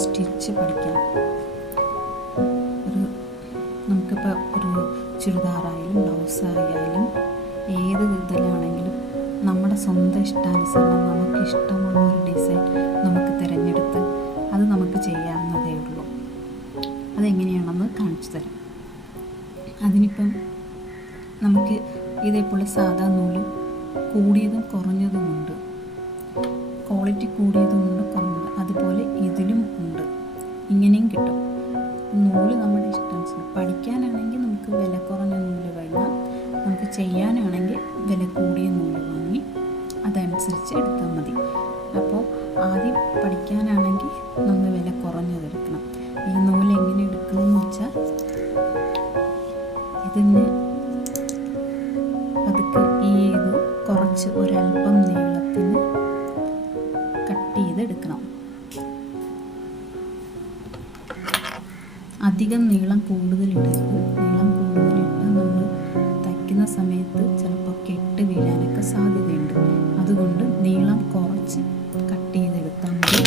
Stitch പഠിക്കണം. നമുക്കിപ്പോൾ ഒരു ചുരിദാറായാലും ബ്ലൗസായാലും ഏത് ഇതിലാണെങ്കിലും നമ്മുടെ സ്വന്തം ഇഷ്ടാനുസരണം നമുക്ക് ഇഷ്ടമുള്ള ഒരു ഡിസൈൻ നമുക്ക് തിരഞ്ഞെടുത്ത് അത് നമുക്ക് ചെയ്യാവുന്നതേ ഉള്ളൂ. അതെങ്ങനെയാണെന്ന് കാണിച്ചു തരാം. അതിനിപ്പം നമുക്ക് ഇതേപോലെ സാധാ നൂല് കൂടിയതും കുറഞ്ഞതുമുണ്ട്, ക്വാളിറ്റി കൂടിയതുമുണ്ട്, കുറഞ്ഞത് അതുപോലെ ഇതിലും ഉണ്ട്. ഇങ്ങനെയും കിട്ടും. നൂല് നമ്മുടെ ഇഷ്ടാനുസരണം. പഠിക്കാനാണെങ്കിൽ നമുക്ക് വില കുറഞ്ഞ നൂല് വേണം, നമുക്ക് ചെയ്യാനാണെങ്കിൽ വില കൂടിയ നൂല് വാങ്ങി അതനുസരിച്ച് എടുത്താൽ മതി. അപ്പോൾ ആദ്യം പഠിക്കാനാണെങ്കിൽ നമ്മൾ വില കുറഞ്ഞതെടുക്കണം. ഈ നൂല് എങ്ങനെ എടുക്കുമെന്ന് വെച്ചാൽ ഇതിന് പതുക്കെ ഇത് കുറച്ച് ഒരല്പം നീളത്തിന് കട്ട് ചെയ്തെടുക്കണം. അധികം നീളം കൂടുതലിടരുത്. നീളം കൂടുതലിട്ടാൽ നമ്മൾ തയ്ക്കുന്ന സമയത്ത് ചിലപ്പോൾ കെട്ട് വീഴാനൊക്കെ സാധ്യതയുണ്ട്. അതുകൊണ്ട് നീളം കുറച്ച് കട്ട് ചെയ്തെടുത്താൽ മതി.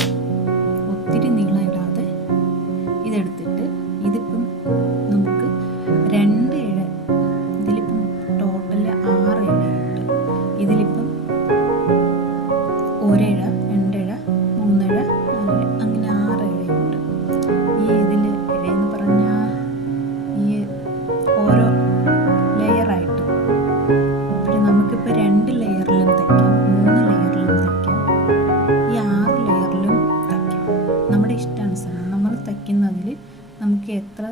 ഒത്തിരി നീളം ഇടാതെ ഇതെടുത്തിട്ട് ഇതിപ്പം നമുക്ക് 2 ഇഴ, ഇതിലിപ്പം ടോട്ടൽ 6 ഇഴയുണ്ട്. ഇതിലിപ്പം 1 ഇഴ, 2 ഇഴ, 3 ഇഴ, 4 ഇഴ, അങ്ങനെ 6 ഇഴയുണ്ട്. ഈ ഇതിൽ ഇഴയെന്ന് പറഞ്ഞാൽ ഈ ഓരോ ലെയറായിട്ട് പിന്നെ നമുക്കിപ്പോൾ 2 ലെയറിലും തയ്ക്കാം, 3 ലെയറിലും തയ്ക്കാം, ഈ 6 ലെയറിലും തയ്ക്കാം. നമ്മുടെ ഇഷ്ടാനുസരണം നമ്മൾ തയ്ക്കുന്നതിൽ നമുക്ക് എത്ര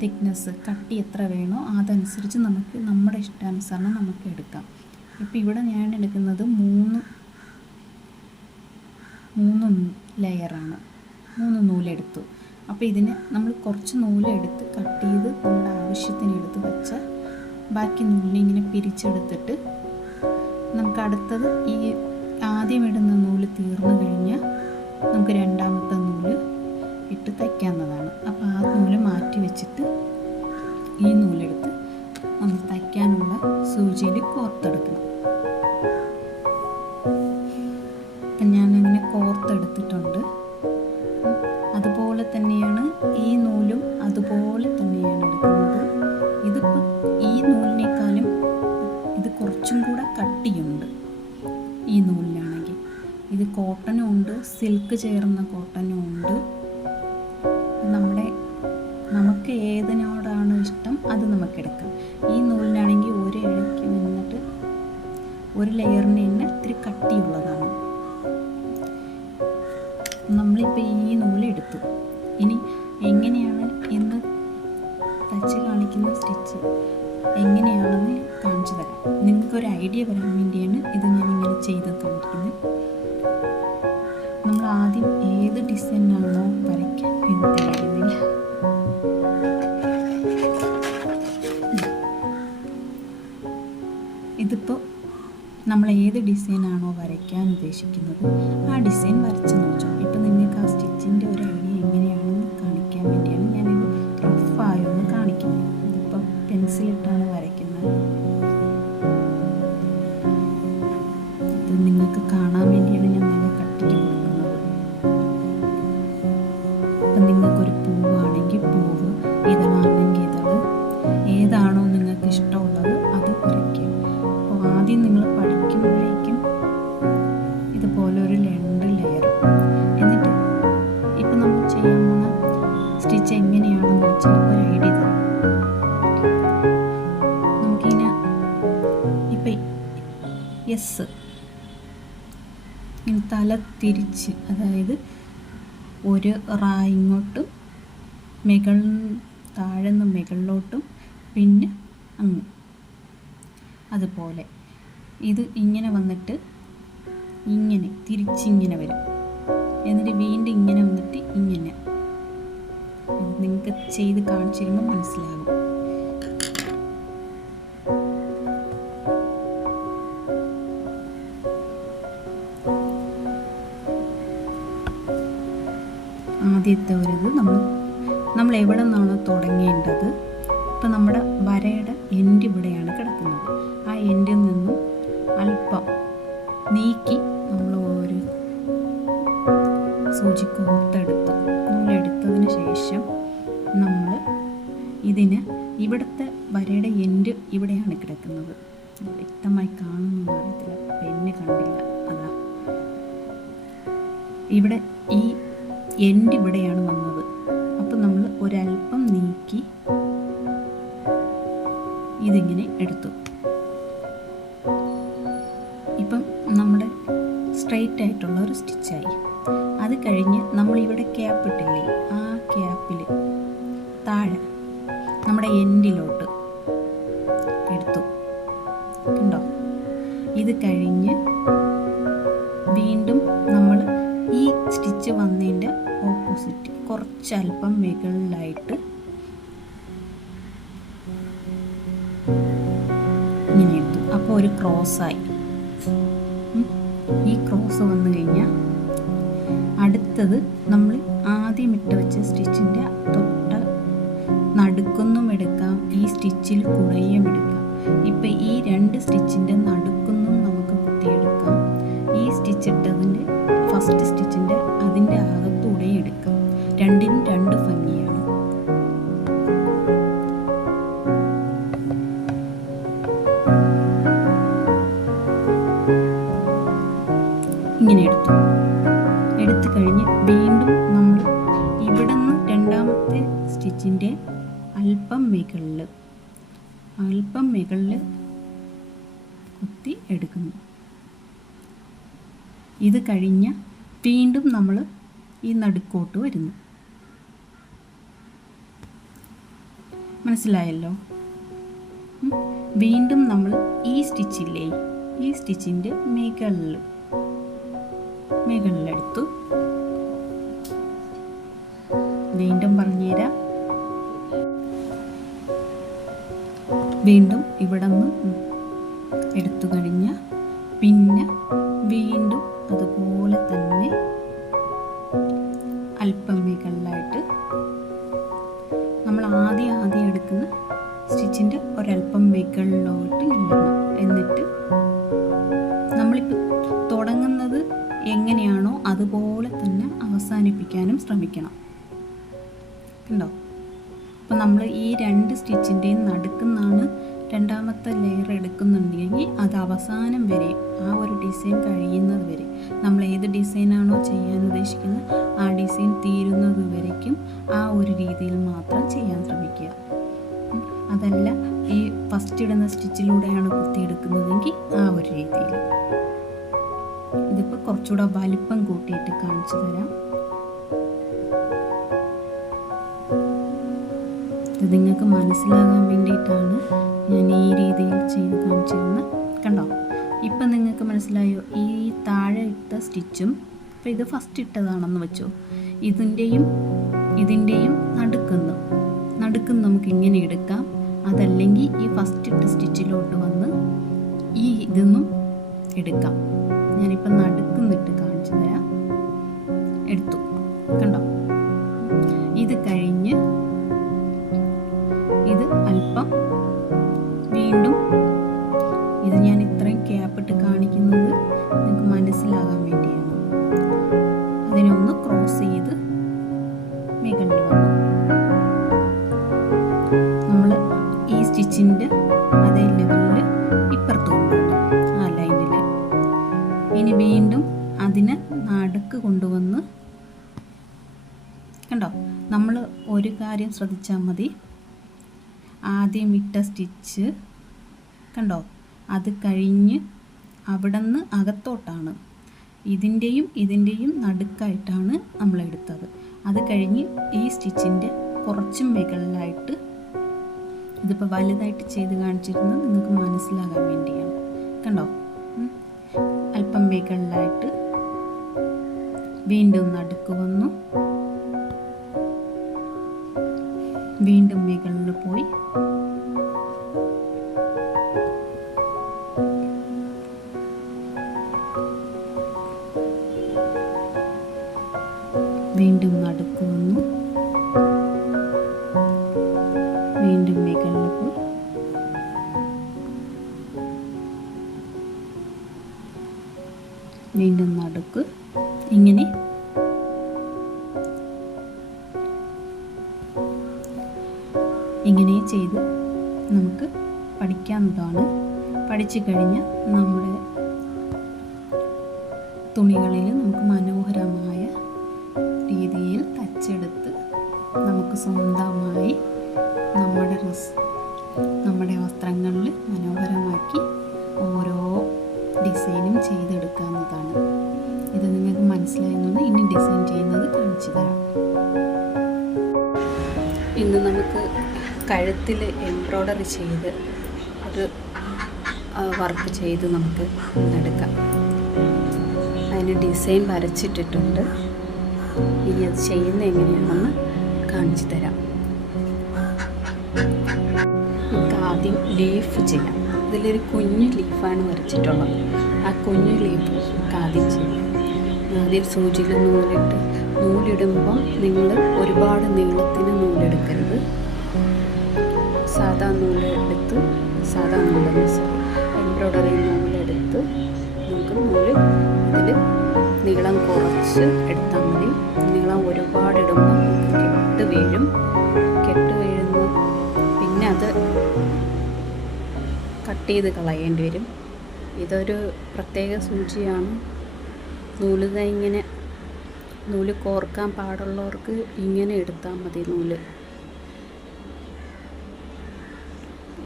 തിക്നെസ്, കട്ടി എത്ര വേണോ അതനുസരിച്ച് നമുക്ക് നമ്മുടെ ഇഷ്ടാനുസരണം നമുക്ക് എടുക്കാം. ഇപ്പം ഇവിടെ ഞാൻ എടുക്കുന്നത് 3 ലെയറാണ്, 3 നൂലെടുത്തു. അപ്പോൾ ഇതിന് നമ്മൾ കുറച്ച് നൂലെടുത്ത് കട്ട് ചെയ്ത് നമ്മുടെ ആവശ്യത്തിന് എടുത്ത് വെച്ചാൽ ബാക്കി നൂലിനെ ഇങ്ങനെ പിരിച്ചെടുത്തിട്ട് നമുക്ക് അടുത്തത് ഈ ആദ്യം ഇടുന്ന നൂല് തീർന്നു കഴിഞ്ഞാൽ നമുക്ക് രണ്ടാമത്തെ നൂല് ഇട്ട് തയ്ക്കാവുന്നതാണ്. അപ്പോൾ ആ നൂല് മാറ്റി വെച്ചിട്ട് ഈ നൂലെടുത്ത് നമ്മൾ തയ്ക്കാനുള്ള സൂചിയിൽ കോർത്തെടുക്കണം. അപ്പം ഞാനങ്ങനെ കോർത്തെടുത്തിട്ടുണ്ട്. അതുപോലെ തന്നെയാണ് ഈ നൂലും അതുപോലെ തന്നെയാണ് എടുക്കുന്നത്. ഇതിപ്പോൾ ഈ നൂലിനേക്കാളും ഇത് കുറച്ചും കൂടെ കട്ടിയുണ്ട്. ഈ നൂലിനാണെങ്കിൽ ഇത് കോട്ടനും ഉണ്ട്, സിൽക്ക് ചേർന്ന കോട്ടനും ഉണ്ട്. നമുക്ക് ഏതിനോടാണ് ഇഷ്ടം അത് നമുക്കെടുക്കാം. ഈ നൂലിനാണെങ്കിൽ 1 ഇഴയ്ക്ക് വന്നിട്ട് 1 ലെയറിന് തന്നെ ഇത്തിരി കട്ടിയുള്ളതാണ്. നമ്മളിപ്പോൾ ഈ നൂലെടുത്തു. ഇനി എങ്ങനെയാണ് ഇന്ന് തയ്ച്ച് കാണിക്കുന്ന സ്റ്റിച്ച് എങ്ങനെയാണെന്ന് കാണിച്ചു തരാം. നിങ്ങൾക്കൊരു ഐഡിയ വരാൻ വേണ്ടിയാണ് ഇത് ഞാനിങ്ങനെ ചെയ്ത് കാണിക്കുന്നത്. നമ്മൾ ആദ്യം ഏത് ഡിസൈനാണോ വരയ്ക്കാൻ തിരിയുന്നില്ല, ഇതിപ്പോൾ നമ്മൾ ഏത് ഡിസൈനാണോ വരയ്ക്കാൻ ഉദ്ദേശിക്കുന്നത് ആ ഡിസൈൻ വരച്ച് നോക്കാം. ഇപ്പം നിങ്ങൾക്ക് ആ സ്റ്റിച്ചിൻ്റെ ഒരു ഐഡിയ എങ്ങനെയാണെന്ന് കാണിക്കാൻ വേണ്ടിയാണ് ഞാനിത് റഫായോ എന്ന് കാണിക്കുന്നത്. ഇതിപ്പോൾ പെൻസിലിട്ടാണ് വരയ്ക്കുന്നത്. ഇത് നിങ്ങൾക്ക് കാണാൻ വേണ്ടിയാണ് ഞാൻ നല്ല കട്ടിക്ക് കൊടുക്കുന്നത്. അപ്പം നിങ്ങൾക്കൊരു പൂവാണെങ്കിൽ പൂവ്, ഇതളാണെങ്കിൽ ഇതള്, ഏതാണോ നിങ്ങൾക്ക് ഇഷ്ടമുള്ളത് അത് വരയ്ക്കുക. അപ്പോൾ ആദ്യം നിങ്ങൾ പഠിക്കുമ്പോഴേക്കും ഇതുപോലെ ഒരു 2 ലെയർ, എന്നിട്ട് ഇപ്പം നമ്മൾ ചെയ്യാൻ പോകുന്ന സ്റ്റിച്ച് എങ്ങനെയാണെന്ന് വെച്ചാൽ ഒരു ഐഡിയ തരാം. നമുക്കിങ്ങനെ ഇപ്പം ഇങ്ങനെ തല തിരിച്ച്, അതായത് ഒരു റാ ഇങ്ങോട്ടും താഴെ നിന്ന് മുകളിലോട്ടും പിന്നെ അങ്ങ്, അതുപോലെ ഇത് ഇങ്ങനെ വന്നിട്ട് ഇങ്ങനെ തിരിച്ചിങ്ങനെ വരും. എന്നിട്ട് വീണ്ടും ഇങ്ങനെ വന്നിട്ട് ഇങ്ങനെ. നിങ്ങൾക്ക് ചെയ്ത് കാണിച്ചു തരുമ്പോൾ മനസ്സിലാകും. ആദ്യത്തെ ഒരു ഇത് നമ്മൾ എവിടെ നിന്നാണോ തുടങ്ങേണ്ടത്. ഇപ്പം നമ്മുടെ വരയുടെ എൻഡ് ഇവിടെയാണ് കിടക്കുന്നത്. ആ എൻഡിൽ നിന്നും അല്പം നീക്കി നമ്മൾ ഒരു സൂചി എൻഡ് ഇവിടെയാണ് കിടക്കുന്നത്. വ്യക്തമായി കാണുന്നൊന്നും അറിയത്തില്ല, പെന്ന് കണ്ടില്ല. അതാ ഇവിടെ ഈ എൻഡ് ഇവിടെയാണ് വന്നത്. അപ്പം നമ്മൾ ഒരല്പം നീക്കി ഇതിങ്ങനെ എടുത്തു. ഇപ്പം നമ്മുടെ സ്ട്രെയിറ്റ് ആയിട്ടുള്ള ഒരു സ്റ്റിച്ചായി. അത് കഴിഞ്ഞ് നമ്മളിവിടെ ക്യാപ്പ് ഇട്ടില്ലേ, ആ ക്യാപ്പിൽ താഴെ നമ്മുടെ എൻഡിലോട്ട് എടുത്തു. കണ്ടോ? ഇത് കഴിഞ്ഞ് വീണ്ടും നമ്മൾ ഈ സ്റ്റിച്ച് വന്നതിൻ്റെ ഓപ്പോസിറ്റ് കുറച്ചല്പം മുകളിലായിട്ട് ഇങ്ങനെ എടുത്തു. അപ്പോൾ ഒരു ക്രോസായി. ഈ ക്രോസ് വന്നു കഴിഞ്ഞാൽ അടുത്തത് നമ്മൾ ആദ്യം ഇട്ട് വെച്ച സ്റ്റിച്ചിൻ്റെ തൊട്ട നടുക്കൊന്നും എടുക്കാം, ഈ സ്റ്റിച്ചിൽ കുറേയും എടുക്കാം. ഇപ്പം ഈ 2 സ്റ്റിച്ചിൻ്റെ നടുക്കൊന്നും നമുക്ക് കുത്തിയെടുക്കാം. ഈ സ്റ്റിച്ച് ഇട്ടതിൻ്റെ ഫസ്റ്റ് സ്റ്റിച്ചിൻ്റെ അതിൻ്റെ അകത്തൂടെ എടുക്കാം. രണ്ടിനും 2 ഭംഗിയാണ്. ഇങ്ങനെ എടുത്തു കഴിഞ്ഞ് വീണ്ടും നമ്മൾ ഇവിടെ നിന്ന് 2ാമത്തെ സ്റ്റിച്ചിൻ്റെ അല്പം മുകളിൽ കുത്തി എടുക്കുന്നു. ഇത് കഴിഞ്ഞ് വീണ്ടും നമ്മൾ ഈ നടുക്കോട്ട് വരുന്നു. മനസ്സിലായല്ലോ? വീണ്ടും നമ്മൾ ഈ സ്റ്റിച്ചില്ലേ, ഈ സ്റ്റിച്ചിൻ്റെ മുകളിലെടുത്തു. വീണ്ടും പറഞ്ഞുതരാം. വീണ്ടും ഇവിടെ നിന്ന് എടുത്തു കഴിഞ്ഞാൽ പിന്നെ വീണ്ടും അതുപോലെ തന്നെ അല്പം മുകളിലായിട്ട് നമ്മൾ ആദ്യം എടുക്കുന്ന സ്റ്റിച്ചിൻ്റെ ഒരല്പം മുകളിലോട്ട് ഇടണം. എന്നിട്ട് നമ്മളിപ്പോൾ തുടങ്ങുന്നത് എങ്ങനെയാണോ അതുപോലെ തന്നെ അവസാനിപ്പിക്കാനും ശ്രമിക്കണം. കണ്ടോ? അപ്പോൾ നമ്മൾ ഈ 2 സ്റ്റിച്ചിൻ്റെയും നടുക്കുന്നാണ് 2ാമത്തെ ലെയർ എടുക്കുന്നുണ്ടെങ്കിൽ അത് അവസാനം വരെ, ആ ഒരു ഡിസൈൻ കഴിയുന്നത് വരെ, നമ്മൾ ഏത് ഡിസൈനാണോ ചെയ്യാൻ ഉദ്ദേശിക്കുന്നത് ആ ഡിസൈൻ തീരുന്നത് വരയ്ക്കും ആ ഒരു രീതിയിൽ മാത്രം ചെയ്യാൻ ശ്രമിക്കുക. അതല്ല ഈ ഫസ്റ്റ് ഇടുന്ന സ്റ്റിച്ചിലൂടെയാണ് കുത്തിയെടുക്കുന്നതെങ്കിൽ ആ ഒരു രീതിയിൽ. ഇതിപ്പോൾ കുറച്ചുകൂടെ വലിപ്പം കൂട്ടിയിട്ട് കാണിച്ചു തരാം. ഇത് നിങ്ങൾക്ക് മനസ്സിലാകാൻ വേണ്ടിയിട്ടാണ് ഞാൻ ഈ രീതിയിൽ ചെയ്ത് കാണിച്ചിരുന്നത്. കണ്ടോ? ഇപ്പം നിങ്ങൾക്ക് മനസ്സിലായോ? ഈ താഴെ ഇട്ട സ്റ്റിച്ചും ഇപ്പോൾ ഇത് ഫസ്റ്റ് ഇട്ടതാണെന്ന് വെച്ചോ, ഇതിൻ്റെയും നടുക്കുന്ന് നമുക്ക് ഇങ്ങനെ എടുക്കാം. അതല്ലെങ്കിൽ ഈ ഫസ്റ്റ് ഇട്ട സ്റ്റിച്ചിലോട്ട് വന്ന് ഈ ഇതൊന്നും എടുക്കാം. ഞാനിപ്പോൾ നടുക്കുന്നിട്ട് കാണിച്ചു തരാം. എടുത്തു. കണ്ടോ? ഇത് കഴിഞ്ഞ് ഇത് അല്പം വീണ്ടും, ഇത് ഞാൻ ഇത്രയും ക്യാപ്പിട്ട് കാണിക്കുന്നത് നിങ്ങൾക്ക് മനസ്സിലാകാൻ വേണ്ടിയാണ്. അതിനെ ഒന്ന് ക്രോസ് ചെയ്ത് മുകളിൽ വന്നു. നമ്മൾ ഈ സ്റ്റിച്ചിൻ്റെ അതേ ലെവലിൽ ഇപ്പുറത്ത് കൊണ്ടുവന്നു ആ ലൈനിൽ. ഇനി വീണ്ടും അതിനെ നടുക്ക് കൊണ്ടുവന്ന്, കണ്ടോ? നമ്മൾ ഒരു കാര്യം ശ്രദ്ധിച്ചാൽ മതി. ആദ്യം ഇട്ട സ്റ്റിച്ച് കണ്ടോ, അത് കഴിഞ്ഞ് അവിടെ നിന്ന് അകത്തോട്ടാണ്, ഇതിൻ്റെയും നടുക്കായിട്ടാണ് നമ്മൾ എടുത്തത്. അത് കഴിഞ്ഞ് ഈ സ്റ്റിച്ചിൻ്റെ കുറച്ചും മുകളിലായിട്ട്, ഇതിപ്പോൾ വലുതായിട്ട് ചെയ്ത് കാണിച്ചിരുന്നത് നിങ്ങൾക്ക് മനസ്സിലാകാൻ വേണ്ടിയാണ്. കണ്ടോ? അല്പം മുകളിലായിട്ട് വീണ്ടും നടുക്ക് വന്നു, വീണ്ടും മുകളിൽ പോയി വീണ്ടും നടുക്ക് വന്നു, വീണ്ടും മുകളിൽ പോയി വീണ്ടും നടുക്ക്. ഇങ്ങനെ ചെയ്ത് നമുക്ക് പഠിക്കാവുന്നതാണ്. പഠിച്ചു കഴിഞ്ഞാൽ നമ്മുടെ തുണികളിൽ നമുക്ക് മനോഹരമായ രീതിയിൽ തച്ചെടുത്ത് നമുക്ക് സ്വന്തമായി നമ്മുടെ വസ്ത്രങ്ങളിൽ മനോഹരമാക്കി ഓരോ ഡിസൈനും ചെയ്തെടുക്കാവുന്നതാണ്. ഇത് നിങ്ങൾക്ക് മനസ്സിലായെന്ന് ഇനി ഡിസൈൻ ചെയ്യുന്നത് കാണിച്ചു തരാം. ഇന്ന് നമുക്ക് കഴുത്തിൽ എംബ്രോയ്ഡറി ചെയ്ത് ഒരു വർക്ക് ചെയ്ത് നമുക്ക് ഇന്നെടുക്കാം. അതിന് ഡിസൈൻ വരച്ചിട്ടിട്ടുണ്ട്. ഇനി അത് ചെയ്യുന്നത് എങ്ങനെയാണെന്ന് കാണിച്ചു തരാം. നമുക്ക് ആദ്യം ലീഫ് ചെയ്യാം. ഇതിലൊരു കുഞ്ഞു ലീഫാണ് വരച്ചിട്ടുള്ളത്. ആ കുഞ്ഞു ലീഫ് ആദ്യം ചെയ്യാം. ആദ്യം സൂചിയിൽ നൂലിടുമ്പം നിങ്ങൾ ഒരുപാട് നീളത്തിന് നൂലെടുക്കരുത്. സാധാ നൂലെടുത്ത് എംബ്രോയ്ഡറി നൂലെടുത്ത് നമുക്ക് നൂല് ഇതിൽ നീളം കുറച്ച് എടുത്താൽ മതി. നീളം ഒരുപാട് ഇടുമ്പോൾ കെട്ട് വീഴുന്നു. പിന്നെ അത് കട്ട് ചെയ്ത് കളയേണ്ടി വരും. ഇതൊരു പ്രത്യേക സൂചിയാണ്. നൂല് കോർക്കാൻ പാടുള്ളവർക്ക് ഇങ്ങനെ എടുത്താൽ മതി നൂല്.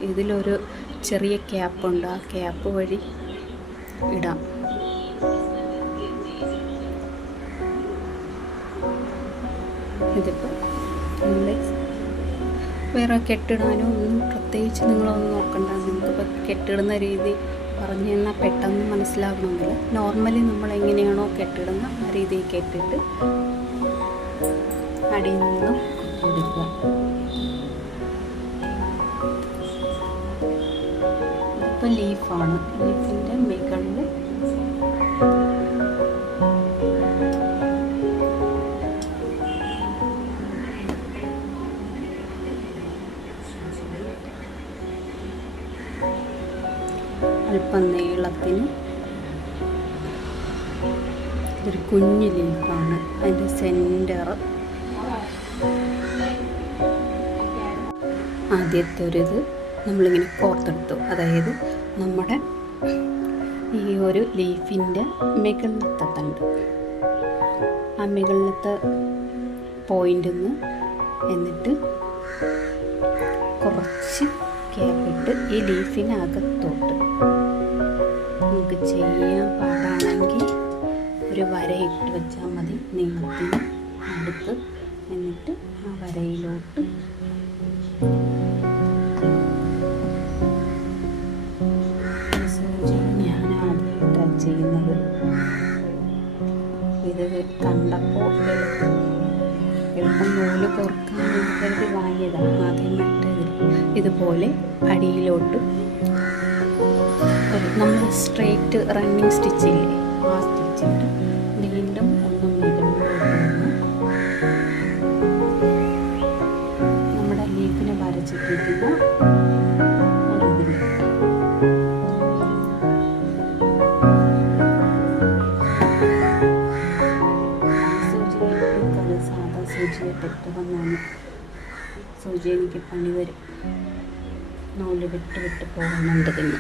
ഇതിലൊരു ചെറിയ ക്യാപ്പുണ്ട്. ആ ക്യാപ്പ് വഴി ഇടാം. ഇതിപ്പോൾ നമ്മൾ വേറെ കെട്ടിടാനോ ഒന്നും പ്രത്യേകിച്ച് നിങ്ങളൊന്നും നോക്കണ്ട. നിങ്ങൾക്കിപ്പോൾ കെട്ടിടുന്ന രീതി പറഞ്ഞു തന്നാൽ പെട്ടെന്ന് മനസ്സിലാകണമെന്നില്ല. നോർമലി നമ്മൾ എങ്ങനെയാണോ കെട്ടിടുന്ന ആ രീതിയിൽ കെട്ടിട്ട് അടിയിൽ നിന്നും കുത്തിയെടുക്കുക. ഇതിപ്പോൾ ലീഫാണ്. ലീഫിൻ്റെ മുകളിൽ അല്പം നീളത്തിന് ഇതൊരു കുഞ്ഞു ലീഫാണ്. അതിൻ്റെ സെൻറ്റർ ആദ്യത്തെ ഒരിത് നമ്മളിങ്ങനെ കോർത്തെടുത്തു. അതായത് നമ്മുടെ ഈ ഒരു ലീഫിൻ്റെ മുകളിലത്തെ തണ്ട്, ആ മുകളിലത്തെ പോയിൻ്റിൽ നിന്ന് എന്നിട്ട് കുറച്ച് ക്യാപ്പിട്ട് ഈ ലീഫിനകത്തോട്ട് നമുക്ക് ചെയ്യാൻ പാടാണെങ്കിൽ ഒരു വര ഇട്ട് വെച്ചാൽ മതി നീളത്തിന് അടുത്ത്. എന്നിട്ട് ആ വരയിലോട്ട് ഞാൻ ആദ്യമായിട്ടാണ് ചെയ്യുന്നത്. ഇത് കണ്ടപ്പോൾ എളുപ്പം നൂല് കോർക്കാൻ വേണ്ടി വാങ്ങിയതാണ്. ആദ്യമായിട്ട് ഇതുപോലെ അടിയിലോട്ട് നമ്മൾ സ്ട്രെയിറ്റ് റണ്ണിങ് സ്റ്റിച്ചില്ലേ, ആ സ്റ്റിച്ചിട്ട് വീണ്ടും ഒന്ന് മുകളിലോട്ട് നമ്മുടെ ലീഫിനെ വരച്ചിട്ടിരിക്കുന്ന ഒരിതിൽ സൂചിയെടുത്തത് സാധാ സൂചിയായിട്ടിട്ട് വന്നാണ്. സൂചി എനിക്ക് പണി തരും. നൂല് വിട്ട് പോകുന്നുണ്ട്. പിന്നെ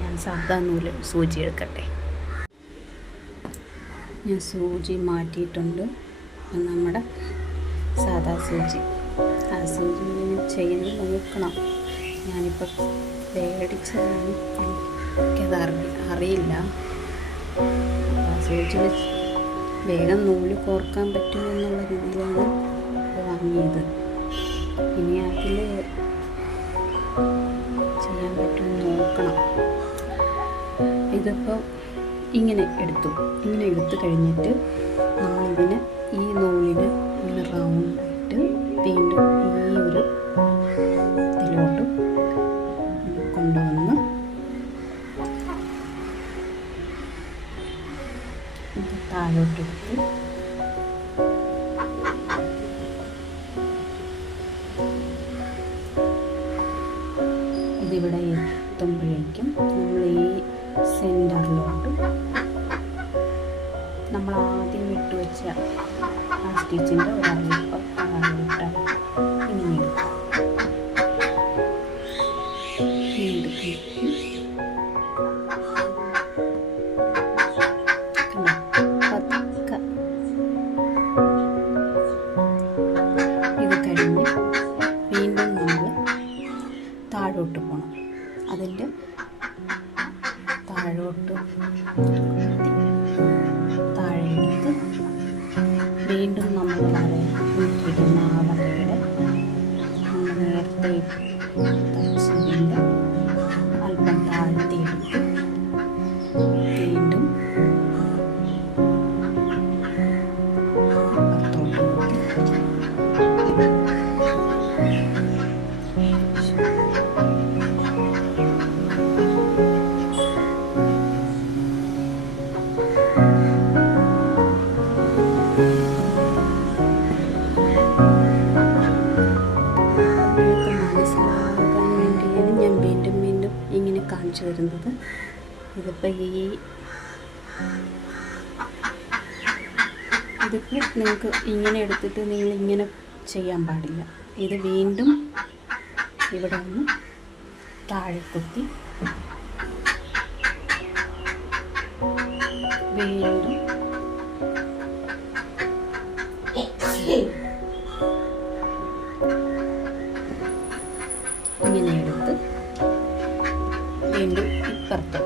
ഞാൻ സാധാ നൂല് സൂചി എടുക്കട്ടെ. ഞാൻ സൂചി മാറ്റിയിട്ടുണ്ട്. നമ്മുടെ സാധാ സൂചി, ആ സൂചി ചെയ്യുന്നത് നോക്കണം. ഞാനിപ്പോൾ പേടിച്ചതാണ്, എനിക്കത് അറിയില്ല. ആ സൂചി വേഗം നൂല് കോർക്കാൻ പറ്റുമെന്നുള്ള രീതിയിലാണ് വാങ്ങിയത്. ഇനി അതിൽ ചെയ്യാൻ പറ്റുമെന്ന് നോക്കണം. ഇതിപ്പോൾ ഇങ്ങനെ എടുത്തു കഴിഞ്ഞിട്ട് നമ്മളിതിനെ ഈ നൂലിനെ ഇങ്ങനെ റൗണ്ടായിട്ട് വീണ്ടും ഈ ഒരു ഇതിലോട്ട് കൊണ്ടുവന്ന് താഴോട്ടെടുത്ത് ഇതിവിടെ എത്തുമ്പോഴേക്കും നമ്മൾ ഈ സെൻറ്ററിലോട്ട് നമ്മൾ ആദ്യം വിട്ട് വെച്ച ആ സ്റ്റിച്ചിൻ്റെ ഒരല്പം ഇങ്ങനെ എടുക്കാം. താഴോട്ട് പോകണം. അതിൻ്റെ താഴോട്ട് താഴെ എടുത്ത് വീണ്ടും നമ്മൾ വരയിട്ടിരിക്കുന്ന ആ വരയുടെ നമ്മൾ നേരത്തെ തയ്ച്ചതിൻ്റെ അല്പം താഴ്ത്തിയെടുത്ത് വീണ്ടും കാണിച്ചു തരുന്നത്. ഇതിപ്പോൾ നിങ്ങൾക്ക് ഇങ്ങനെ എടുത്തിട്ട് നിങ്ങൾ ഇങ്ങനെ ചെയ്യാൻ പാടില്ല. ഇത് വീണ്ടും ഇവിടെ ഒന്ന് താഴെ കുത്തി വീണ്ടും ഇങ്ങനെ എടുത്ത് വീണ്ടും ഇപ്പുറത്ത്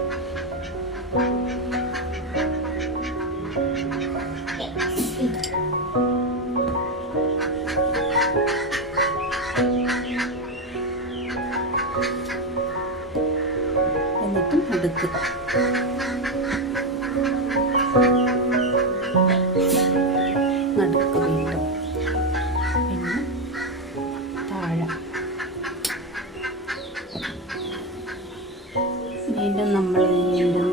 എന്നിട്ട് നടുക്ക് വീണ്ടും പിന്നെ താഴെ വീണ്ടും നമ്മൾ വീണ്ടും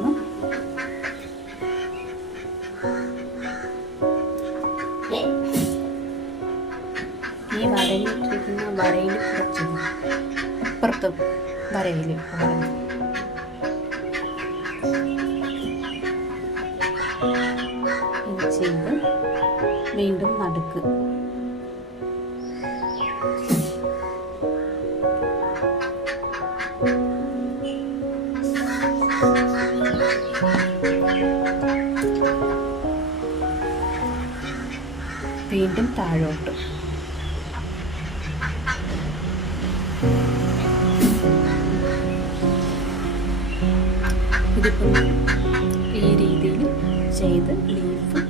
ഈ വരയിലിട്ടിരിക്കുന്ന വരയിൽ കുറച്ച് ഇപ്പുറത്ത് വരയിൽ ഇത് ചെയ്ത് വീണ്ടും നടുക്ക് വീണ്ടും താഴോട്ട് ഇതിപ്പോൾ ഈ രീതിയിൽ ചെയ്ത് ലീഫ്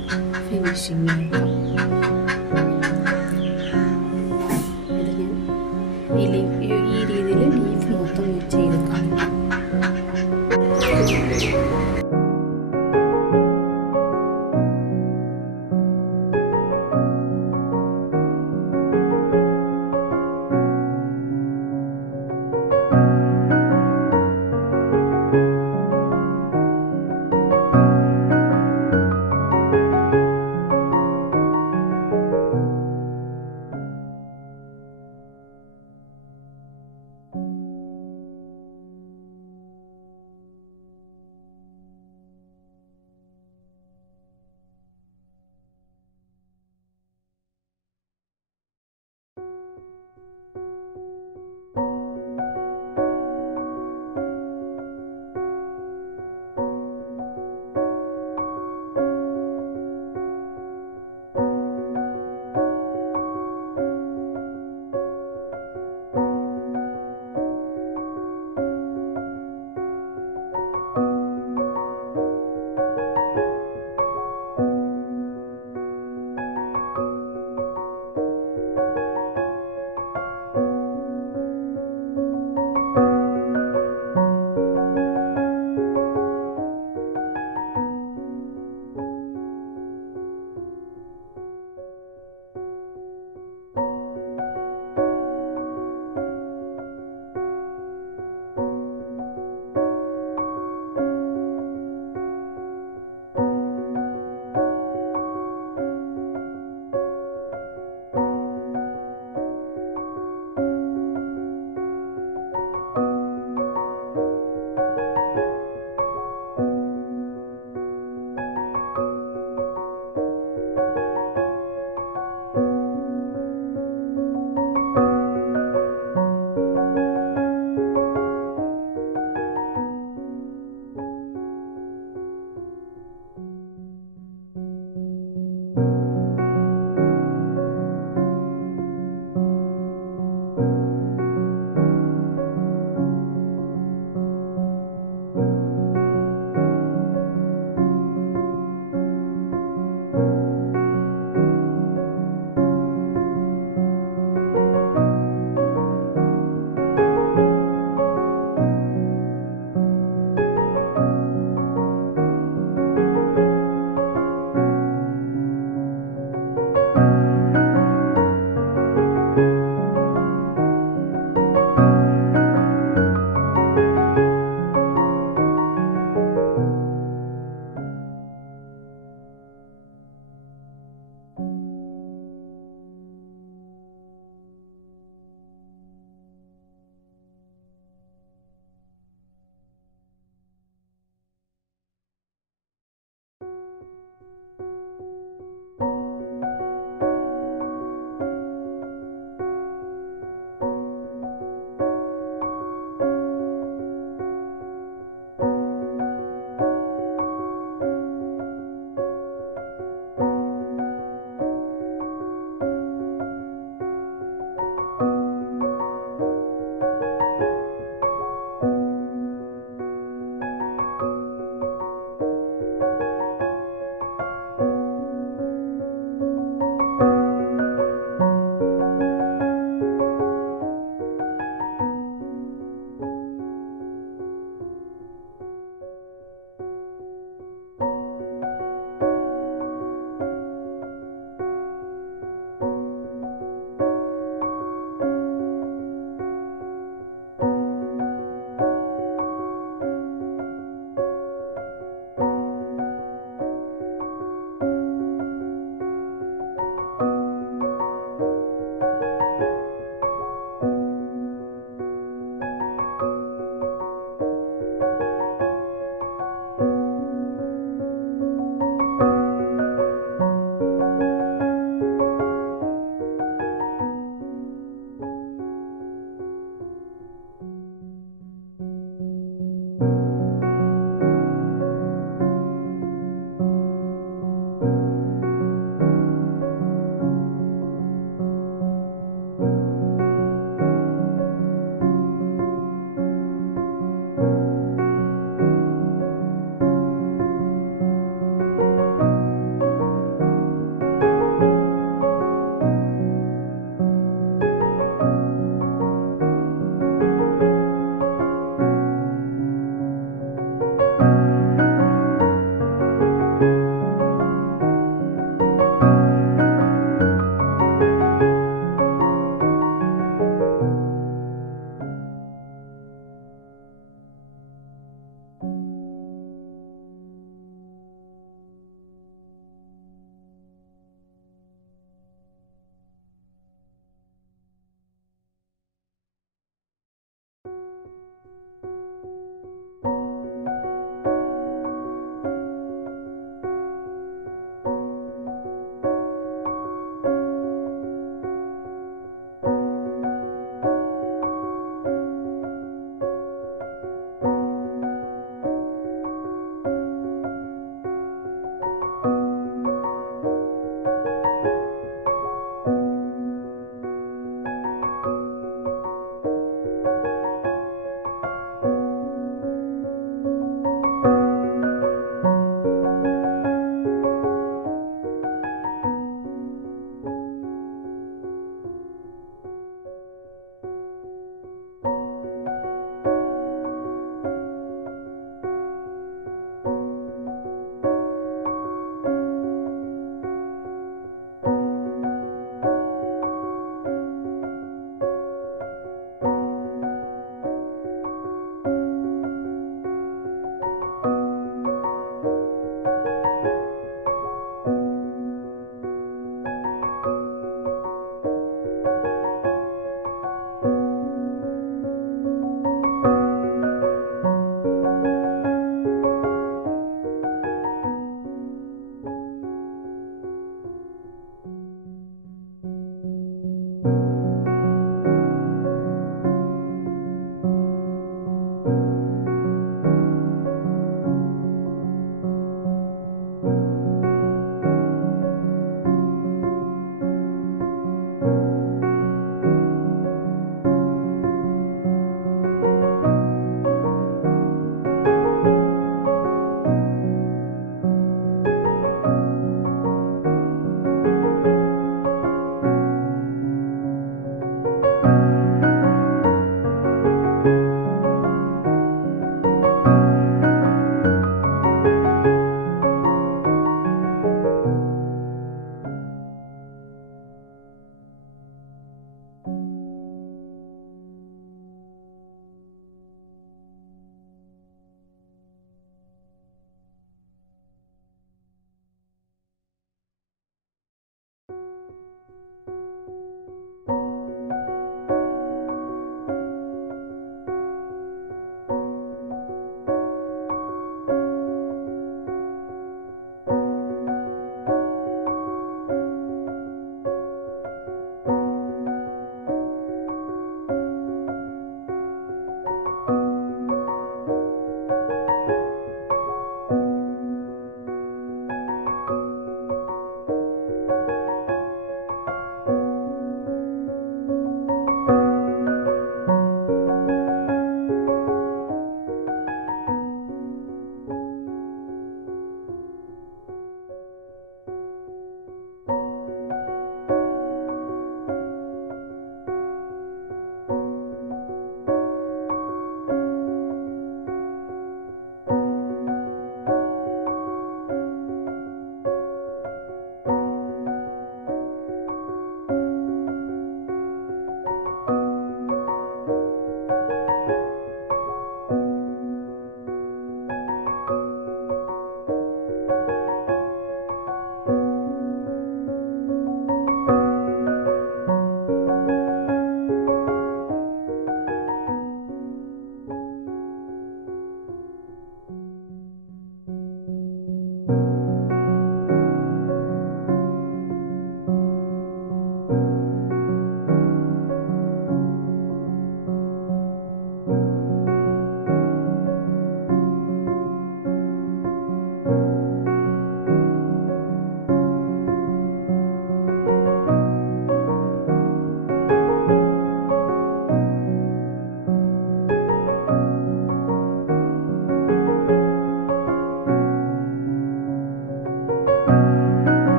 ഫിനിഷിങ് ആക്കാം. ഇത് ഞാൻ ഈ രീതിയിൽ ലീഫ് മൊത്തം ചെയ്ത് കാണിക്കാം.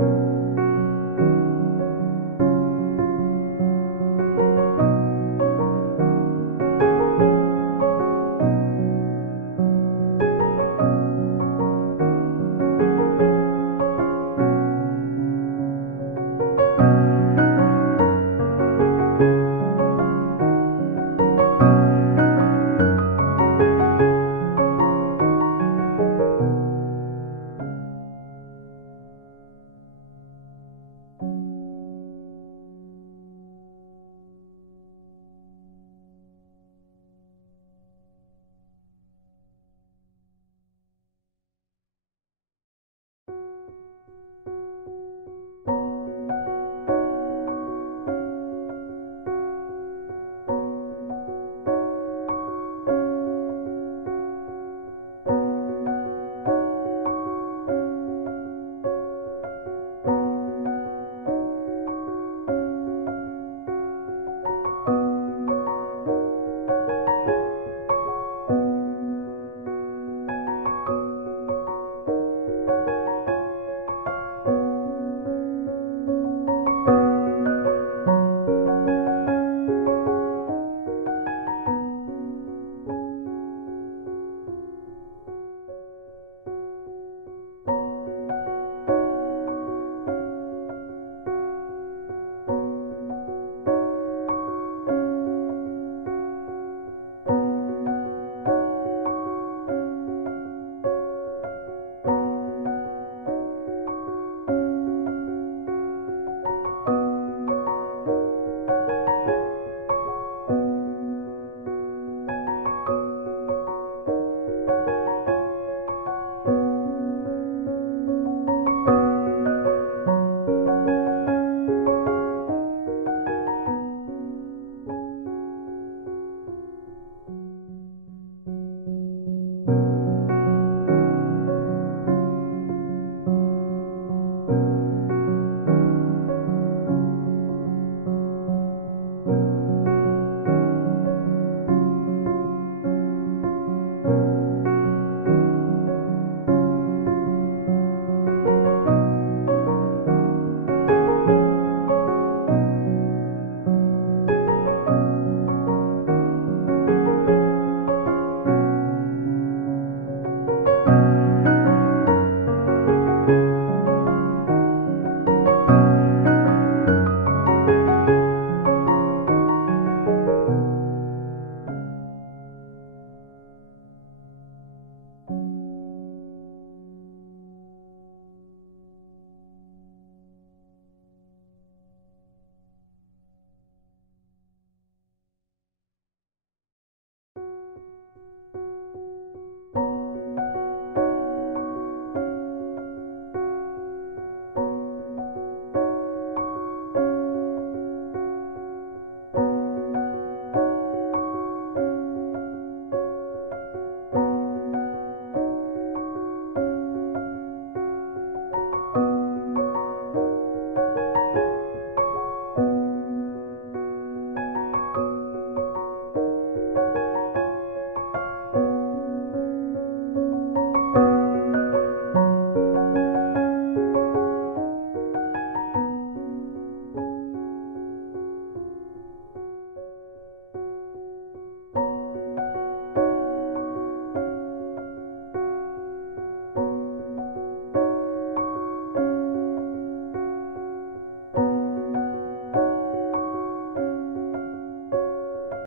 ചെയ്യാം.